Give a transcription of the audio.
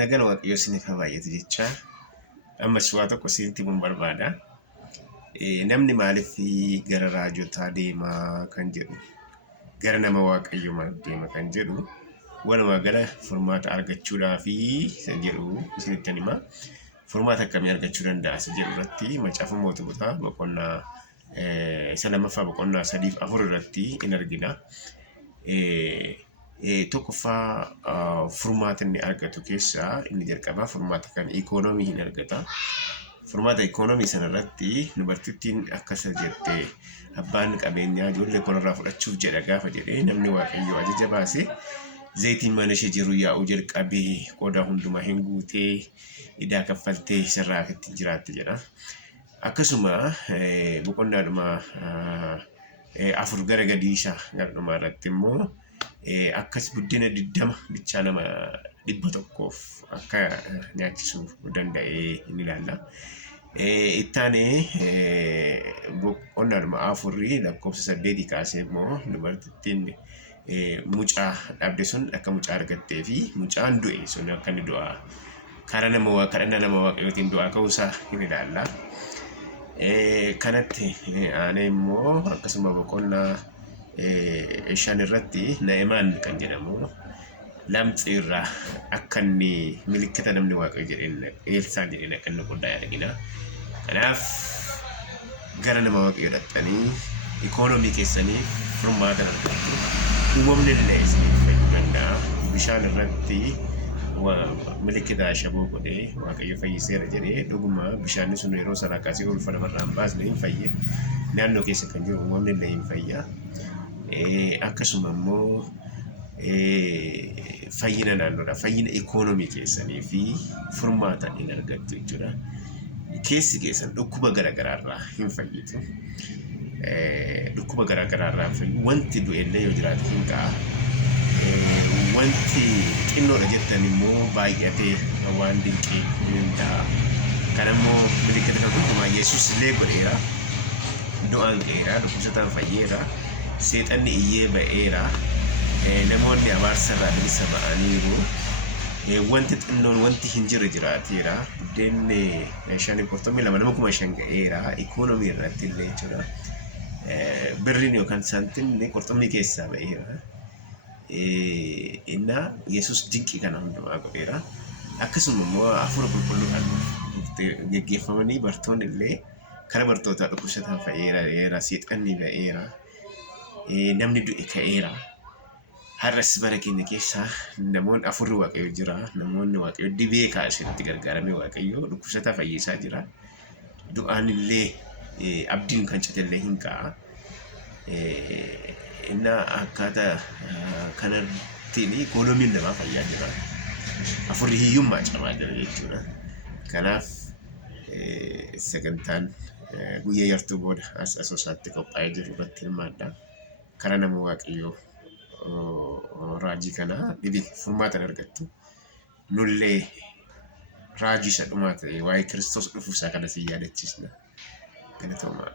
nagaan waaqayyoo isiniif haa baay'atu jecha ammas waa tokko isinitti himuun barbaada. Namni maaliif gara raajotaa deemaa kan jedhu gara nama waaqayyoo maaliif deema kan jedhu walumaa gala furmaata argachuudhaaf kan jedhu isinittan hima. Furmaata akkamii argachuu danda'a isa jedhu irratti macaafa moototaa boqonnaa isa lammaffaa boqonnaa 3 fi 4 irratti in argina. Tokkoffaa furmaata inni argatu keessaa inni jalqabaa furmaata kan ikoonoomii hin argata. Furmaata ikoonoomii sana irratti dubartittiin akkas jettee abbaan qabeenyaa ijoollee kolarraa fudhachuuf jedha gaafa jedhee namni waaqayyoo ajaja baase zayitiin mana ishee jiru yaa'uu jalqabee qodaa hundumaa hin guutee idaa kaffaltee sirraa itti jiraatte jedha. Akkasuma boqonnaadhuma 4 gara gadiisa gara irratti immoo akkas buddeena 20 bichaa nama 100f akka nyaachisuu danda'ee ni ilaalla. Ittaanee boqonnaadhuma 4 lakkoofsa 8 kaasee immoo dubartittiin mucaa dhabde sun akka mucaa argattee fi mucaan du'e sun akka inni du'aa karaa nama kadhannaa nama waaqayyootiin du'aa ka'uusaa ni ilaalla. Kanatti aanee immoo akkasuma boqonnaa 5 irratti Na'emaan kan jedhamu lamxii irraa akka inni milikkita namni waaqayyo jedheen Elsaan jedheen akka inni qoddaa argina. Kanaaf gara nama waaqayyo dhaqxanii ikoonoomii keessanii furmaata argattu. Uumamni illee isiniif fayyaduu danda'a. Bishaan irratti milikkita shaboo godhee waaqayyo fayyiseera jedhee dhuguma bishaan sun yeroo sana kaasee ulfa namarraa hin baasne hin fayye. Naannoo keessa kan jiru uumamni illee hin fayya. Akkasuma immoo fayyina naannoodha. Fayyina ikoonoomii keessanii fi furmaata hin argattu jechuudha. Keessi keessan dhukkuba garaagaraarraa hin fayyitu. Dhukkuba garaagaraarraa wanti du'ellee yoo jiraate hin ka'a. Wanti xinnoodha jettan immoo baay'atee waan dinqii hin ta'a. Kana immoo milikkita kan hundumaa Yesuus illee godheera. Du'aan ka'eera, dhukkubsataan fayyeera, seexanni iyyee ba'eera. Namoonni abaarsarraa bilisa ba'aniiru. Wanti xinnoon wanti hin jirre jiraateera. Buddeenni 542 nama 5,000 ga'eera. Ikoonoomii irratti illee jechuudha. Birriin yookaan saantimni qurxummii keessaa ba'eera. Inna Yesuus dinqii kana hundumaa godheera. Akkasuma immoo hafuura qulqulluudhaan geggeeffamanii bartoonni illee karaa bartootaa dhukkubsataan fayyeera, seexanni ba'eera, namni du'e ka'eera. Har'as bara keenya keessa namoonni afurri waaqayyo jira. Namoonni waaqayyo dhibee kaasanitti gargaaramee waaqayyo dhukkubsataa fayyisaa jira. Du'aan illee abdiin kan cite hin ka'a. Inna akkaataa kanattiin ikoonomiin namaa fayyaa jira. Afurri hiyyummaa camaa jira jechuudha. Kanaaf sagantaan guyyaa yartuu booda as asoosaatti qophaa'ee jiru irratti hirmaadha. Karaa nama waaqayyoo raajii kana dhibee furmaata argattu. Nullee raajii isa dhumaa ta'e waa'ee Kiristoos dhufuusaa kana si yaadachiisna. Galatoomaa.